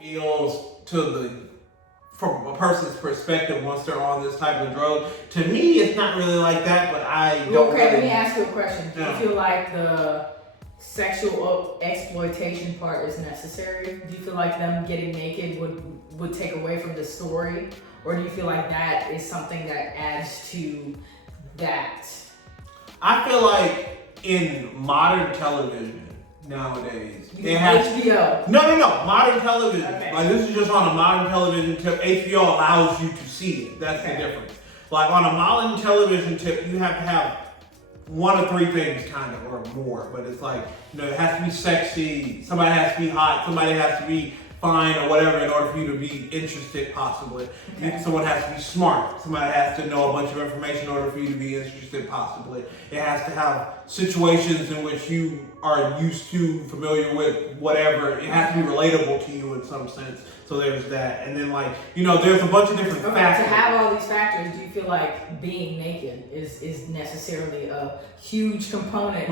Feels to the from a person's perspective once they're on this type of drug. To me, it's not really like that, but I don't. Okay, let me ask you a question. Do you Yeah. feel like the sexual exploitation part is necessary? Do you feel like them getting naked would take away from the story, or do you feel like that is something that adds to that? I feel like in modern television nowadays, You HBO. No. Modern television. Okay. Like, this is just on a modern television tip. HBO allows you to see it. That's the difference. Like, on a modern television tip, you have to have one of three things, kind of, or more. But it's like, it has to be sexy. Somebody has to be hot. Somebody has to be fine or whatever in order for you to be interested, possibly. Okay. Someone has to be smart. Somebody has to know a bunch of information in order for you to be interested, possibly. It has to have situations in which you are used to, familiar with, whatever. It has to be relatable to you in some sense. So there's that. And then, there's a bunch of different factors. To have all these factors, do you feel like being naked is necessarily a huge component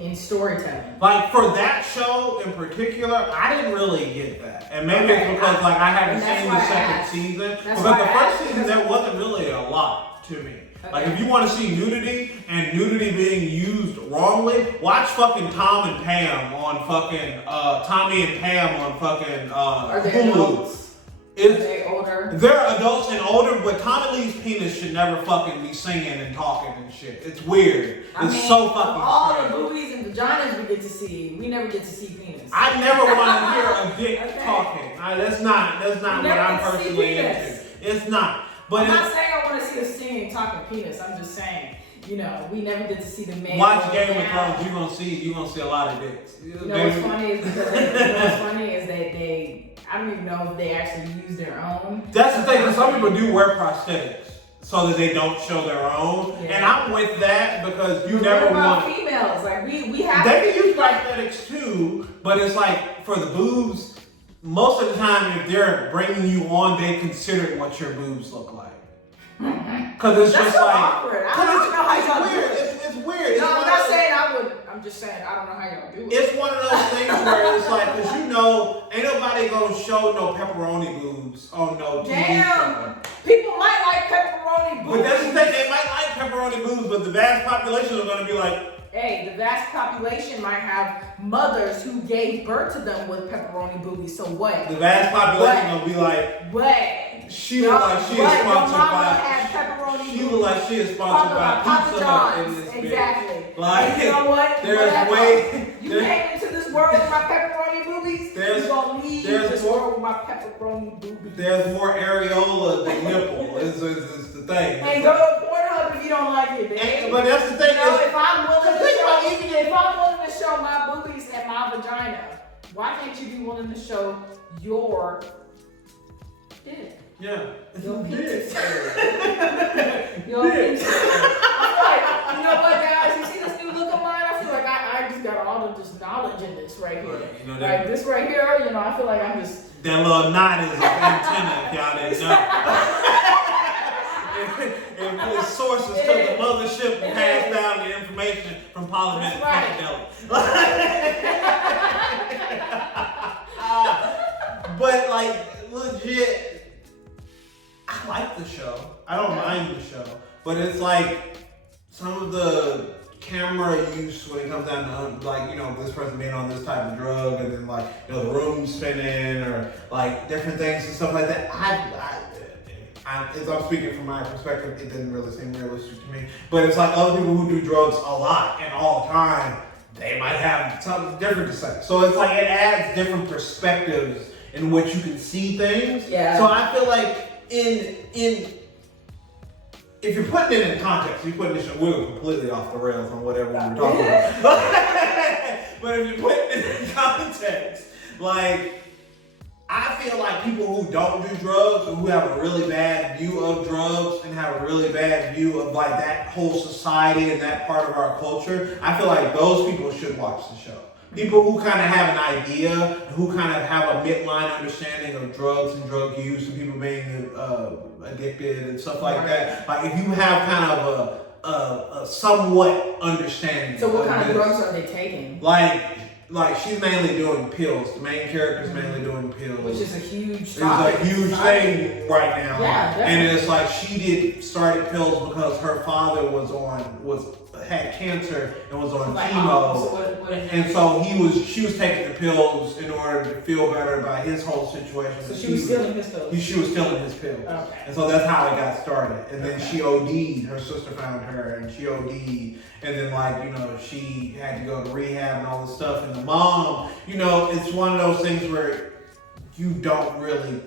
in storytelling? Like, for that show in particular, I didn't really get that. And maybe it's because I haven't seen the second season. Because the first season, there wasn't really a lot to me. Okay. Like, if you want to see nudity and nudity being used wrongly, watch fucking Tom and Pam on fucking Tommy and Pam on fucking Are they Hulu. adults? Are they older? They're adults and older, but Tommy Lee's penis should never fucking be singing and talking and shit. It's weird. It's so fucking all strange. the boobies and vaginas we get to see, we never get to see penis. I never want to hear a dick talking. That's not what I'm personally into. It's not. But I'm not saying I want to see a singing, talking penis. I'm just saying, we never get to see the man. Watch Game of Thrones. You're gonna see a lot of dicks. What's funny is they I don't even know if they actually use their own. That's the thing. Because some people do wear prosthetics so that they don't show their own. Yeah. And I'm with that because you never want females. Like we have. They can use prosthetics too, but it's like for the boobs. Most of the time, if they're bringing you on, they consider what your boobs look like. Because it's That's just so like awkward. I don't know how y'all weird. do it. It's weird. No, I'm not saying I would. I'm just saying I don't know how y'all do it. It's one of those things where it's like, because ain't nobody gonna show no pepperoni boobs on no TV show. People might like pepperoni boobs. But that's the thing, they might like pepperoni boobs, but the vast population are gonna be like, hey, the vast population might have mothers who gave birth to them with pepperoni boobies. So what? The vast population gonna be like, what? She look like she is sponsored by. She look like she is sponsored by Pizza Hut in this exactly. Bitch. Like, and you know what? There's way. You came into this world with my pepperoni boobies. You're gonna leave this world with my pepperoni boobies. There's more areola than nipple. Is the thing. And go to Pornhub if you don't like it, baby. But that's the thing. If I'm willing to show my boobies and my vagina, why can't you be willing to show your dick? Yeah. Your penis. Your penis. I'm like, you know what, guys? You see this new look of mine? I feel like I just got all of this knowledge in this right here. Like this right here, I feel like I'm just. That little knot is an antenna, if y'all didn't know. If the sources to the mothership and pass down the information from Parliament to Funkadelic. But legit. I like the show. I don't mind the show. But it's like some of the camera use when it comes down to this person being on this type of drug and then the room spinning or different things and stuff like that. As I'm speaking from my perspective, it didn't really seem realistic to me. But it's like other people who do drugs a lot and all the time, they might have something different to say. So it's like it adds different perspectives in which you can see things. Yeah. So I feel like if you're putting it in context, you're putting this show, we're completely off the rails on whatever we were talking about. But if you're putting it in context, I feel like people who don't do drugs or who have a really bad view of drugs and have a really bad view of that whole society and that part of our culture, I feel like those people should watch the show. People who kind of have an idea, who kind of have a midline understanding of drugs and drug use and people being addicted and stuff like that. Like if you have kind of a somewhat understanding. So what kind of drugs are they taking? Like she's mainly doing pills. The main character's mainly doing pills. Which is a huge topic. It's a huge thing right now. Yeah, definitely. And it's like she started pills because her father had cancer and was on chemo. And so she was taking the pills in order to feel better about his whole situation. So she was stealing his pills? She was stealing his pills. Okay. And so that's how it got started. And then she OD'd. Her sister found her and she OD'd. And then she had to go to rehab and all this stuff. And the mom, it's one of those things where you don't really,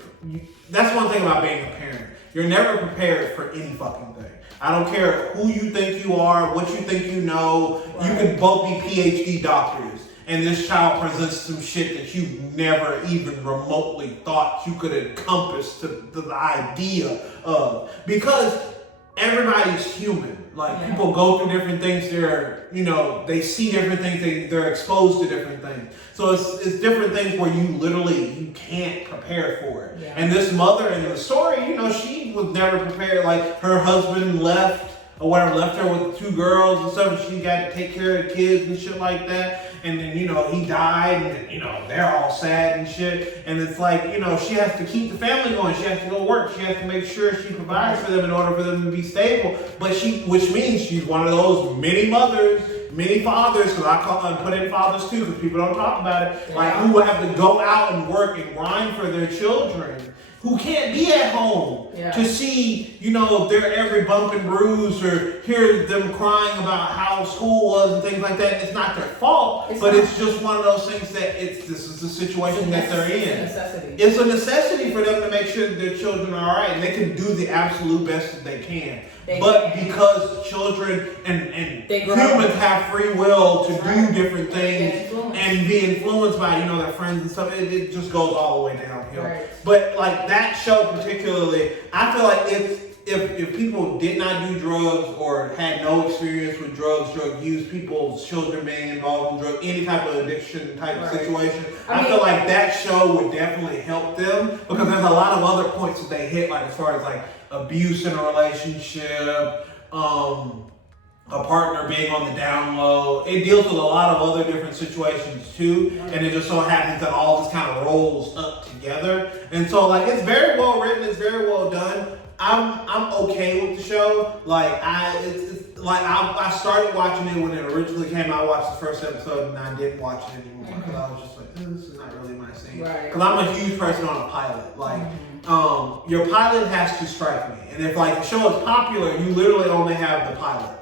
that's one thing about being a parent. You're never prepared for any fucking thing. I don't care who you think you are, what you think you know. Right. You could both be PhD doctors, and this child presents some shit that you never even remotely thought you could encompass to the idea of. Because everybody's human. People go through different things. They see different things. They're exposed to different things. So it's different things where you can't prepare for it. Yeah. And this mother in the story, she was never prepared. Like her husband left her with 2 girls and stuff. And she got to take care of the kids and shit like that. And then, he died and, they're all sad and shit. And it's like, she has to keep the family going. She has to go work. She has to make sure she provides for them in order for them to be stable. But which means she's one of those many mothers, many fathers, because I put in fathers too, because people don't talk about it, who have to go out and work and grind for their children, who can't be at home to see, their every bump and bruise or hear them crying about how school was and things like that. It's not their fault, it's just one of those things that this is the situation that they're in. It's a necessity for them to make sure that their children are all right, and they can do the absolute best that they can. Because children and humans have free will to do different things and be influenced by their friends and stuff, it just goes all the way downhill. Right. But that show particularly, I feel like if people did not do drugs or had no experience with drug use, people's children being involved in any type of addiction type of situation, I feel like that show would definitely help them, because there's a lot of other points that they hit, as far as abuse in a relationship, a partner being on the down low. It deals with a lot of other different situations too, and it just so happens that all this kind of rolls up together. And so it's very well written, it's very well done. I'm okay with the show. I started watching it when it originally came out. I watched the first episode and I didn't watch it anymore because I was just like, this is not really my scene. Because I'm a huge person on a pilot. Your pilot has to strike me. And if the show is popular, you literally only have the pilot.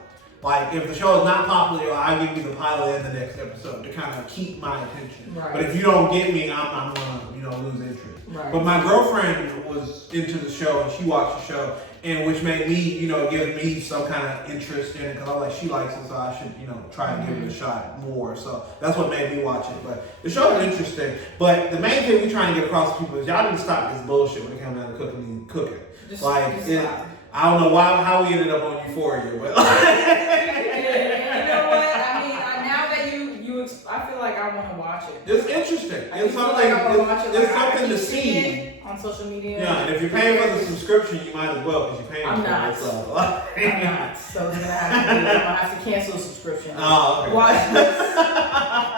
If the show is not popular, I'll give you the pilot and the next episode to kind of keep my attention. Right. But if you don't get me, I'm gonna lose interest. Right. But my girlfriend was into the show and she watched the show, and which made me, give me some kind of interest in it, because I was like, she likes it, so I should, try and give it a shot more. So that's what made me watch it. But the show is interesting. But the main thing we trying to get across to people is y'all need to stop this bullshit when it comes down to cooking. I don't know how we ended up on Euphoria, but I feel like I want to watch it. It's interesting. It's something. It's something to see on social media. Yeah, and if you're paying for the subscription, you might as well, because you're paying for it. I'm not. So it's gonna have to be. I'm gonna have to cancel the subscription. Oh, okay. Watch this.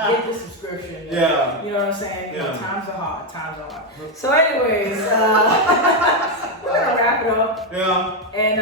Get the subscription. Yeah. You know what I'm saying? Yeah. Times are hard. So, anyways, we're gonna wrap it up. Yeah. And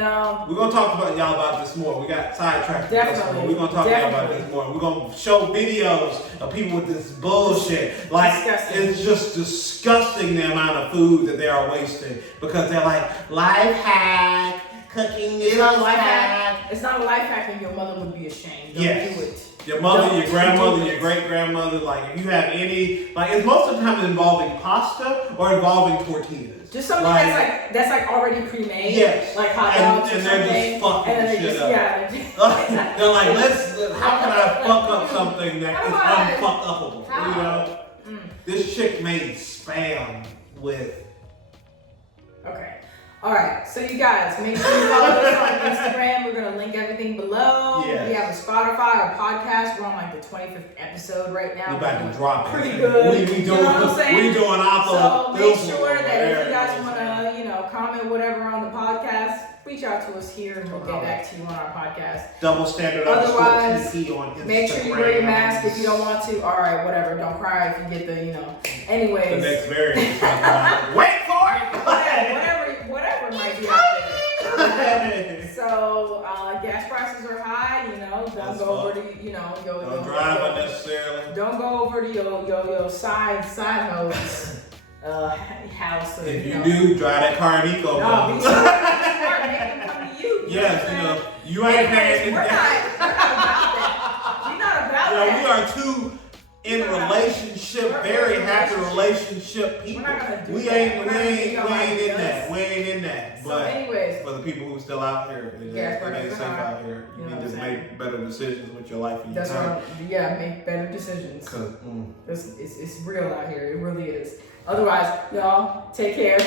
we're gonna talk about this more. We got sidetracked. Definitely. We're gonna talk about this more. We're gonna show videos of people with this bullshit. Disgusting. It's just disgusting the amount of food that they are wasting, because they're like, life hack, cooking is a life hack. It's not a life hack, and your mother would be ashamed. Don't do it. Your mother, your grandmother, your great-grandmother, if you have any, it's most of the time involving pasta or involving tortillas. Just something that's already pre-made. Yes. Like hot dogs and they're just fucking shit up. Yeah. They're like, how can I fuck up something that is unfuck-upable? This chick made Spam with... Okay. All right, so you guys, make sure you follow us on Instagram. We're gonna link everything below. Yes. We have a Spotify, our podcast. We're on like the 25th episode right now. We about to drop it. Pretty good. We doing, you know what I'm saying? We doing Apple. So make sure that if you guys wanna, comment whatever on the podcast, reach out to us here and we'll get back to you on our podcast. Double standard Otherwise, TC on Instagram. make sure you wear your mask if you don't want to. All right, whatever. Don't cry if you get the, Anyways. The next variant. Wait for it. whatever might be out there. So gas prices are high. Don't go over to Don't drive unnecessarily. Don't go over to your side hoes house. If you do, drive that car in Eco. No, be smart. Make them come to you. Yes, you ain't paying. We're not about that. We're not about that. We are two in relationship, very happy relationship people. We're not gonna do we that. ain't We're not in gonna that. We ain't in that. So But anyways, for the people who still out here, it ain't safe out here. You You know need what to I'm make better decisions with your life and your that's time. what make better decisions. 'Cause, It's real out here. It really is. Otherwise, y'all, take care.